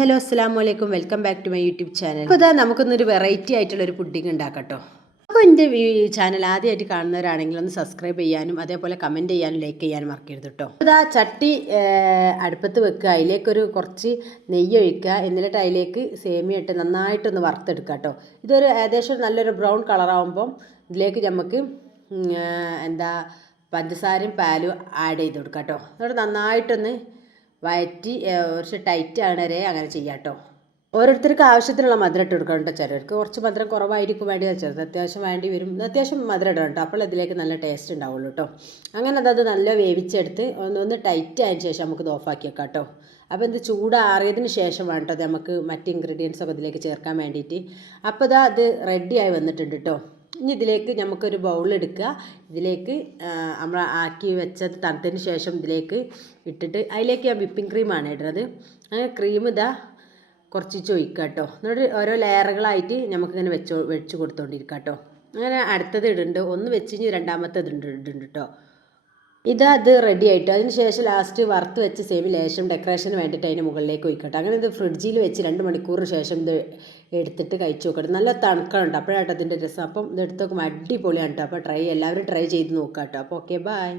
Hello അസ്സലാമു അലൈക്കും welcome back to my YouTube channel. അപ്പോൾ ഇതാ നമുക്കൊന്നൊരു വെറൈറ്റി ആയിട്ടുള്ളൊരു പുഡിംഗ് ഉണ്ടാക്കട്ടോ. അപ്പോൾ എൻ്റെ ചാനൽ ആദ്യമായിട്ട് കാണുന്നവരാണെങ്കിൽ ഒന്ന് സബ്സ്ക്രൈബ് ചെയ്യാനും അതേപോലെ കമൻറ്റ് ചെയ്യാനും ലൈക്ക് ചെയ്യാനും മറക്കരുത് കേട്ടോ. ഇതാ ചട്ടി അടുപ്പത്ത് വെക്കുക, അതിലേക്കൊരു കുറച്ച് നെയ്യ് ഒഴിക്കുക, എന്നിട്ട് അതിലേക്ക് സേമിയ ഇട്ട് നന്നായിട്ടൊന്ന് വറുത്തെടുക്കുക കേട്ടോ. ഇതൊരു ഏകദേശം നല്ലൊരു ബ്രൗൺ കളറാകുമ്പം ഇതിലേക്ക് നമുക്ക് പഞ്ചസാരയും പാലും ആഡ് ചെയ്ത് കൊടുക്കുക കേട്ടോ. എന്നിട്ട് നന്നായിട്ടൊന്ന് വയറ്റി കുറച്ച് ടൈറ്റ് ആണവരെ അങ്ങനെ ചെയ്യാം കേട്ടോ. ഓരോരുത്തർക്ക് ആവശ്യത്തിനുള്ള മധുരം ഇട്ട് കൊടുക്കണം കേട്ടോ. ചിലർക്ക് കുറച്ച് മധുരം കുറവായിരിക്കും വേണ്ടി വെച്ചത്, അത്യാവശ്യം വേണ്ടി വരും, അത്യാവശ്യം മധുരം ഇടണം കേട്ടോ. അപ്പോൾ ഇതിലേക്ക് നല്ല ടേസ്റ്റ് ഉണ്ടാവുള്ളൂ കേട്ടോ. അങ്ങനെ അത് നല്ല വേവിച്ചെടുത്ത് ഒന്ന് ടൈറ്റ് ആയതിന് ശേഷം നമുക്ക് ഇത് ഓഫാക്കി വെക്കാം കേട്ടോ. അപ്പോൾ ഇത് ചൂടാറിയതിന് ശേഷം വേണം കേട്ടോ നമുക്ക് മറ്റ് ഇൻഗ്രീഡിയൻസ് ഒക്കെ ഇതിലേക്ക് ചേർക്കാൻ വേണ്ടിയിട്ട്. അപ്പോൾ അത് റെഡിയായി വന്നിട്ടുണ്ട് കേട്ടോ. ഇനി ഇതിലേക്ക് നമുക്കൊരു ബൗളെടുക്കുക, ഇതിലേക്ക് നമ്മൾ ആക്കി വെച്ചത് തണുത്തതിന് ശേഷം ഇതിലേക്ക് ഇട്ടിട്ട് അതിലേക്ക് ഞാൻ വിപ്പിംഗ് ക്രീമാണ് ഇടുന്നത്. അങ്ങനെ ക്രീം കുറച്ച് ഒഴിക്കുക കേട്ടോ. എന്നിട്ട് ഓരോ ലെയറുകളായിട്ട് നമുക്കിങ്ങനെ വെച്ച് കൊടുത്തുകൊണ്ടിരിക്കുക കേട്ടോ. അങ്ങനെ അടുത്തത് ഇടുന്നുണ്ട്, ഒന്ന് വെച്ച് കഴിഞ്ഞ് രണ്ടാമത്തെ ഇടുന്നുണ്ട് കേട്ടോ. അത് റെഡി ആയിട്ടോ. അതിന് ശേഷം ലാസ്റ്റ് വറുത്ത് വെച്ച് ലേശം ഡെക്കറേഷന് വേണ്ടിയിട്ട് അതിന് മുകളിലേക്ക് ഒഴിക്കട്ടെ. അങ്ങനെ ഇത് ഫ്രിഡ്ജിൽ വെച്ച് 2 മണിക്കൂറിന് ശേഷം ഇത് എടുത്തിട്ട് കഴിച്ച് നോക്കട്ടെ. നല്ല തണുക്കണുണ്ട് അപ്പോഴാട്ടോ അതിൻ്റെ രസം. അപ്പം ഇത് എടുത്ത് നോക്കുമ്പോൾ അടിപൊളിയാണ് കേട്ടോ. അപ്പോൾ എല്ലാവരും ട്രൈ ചെയ്ത് നോക്കാം കേട്ടോ. അപ്പോൾ ഓക്കെ, ബൈ.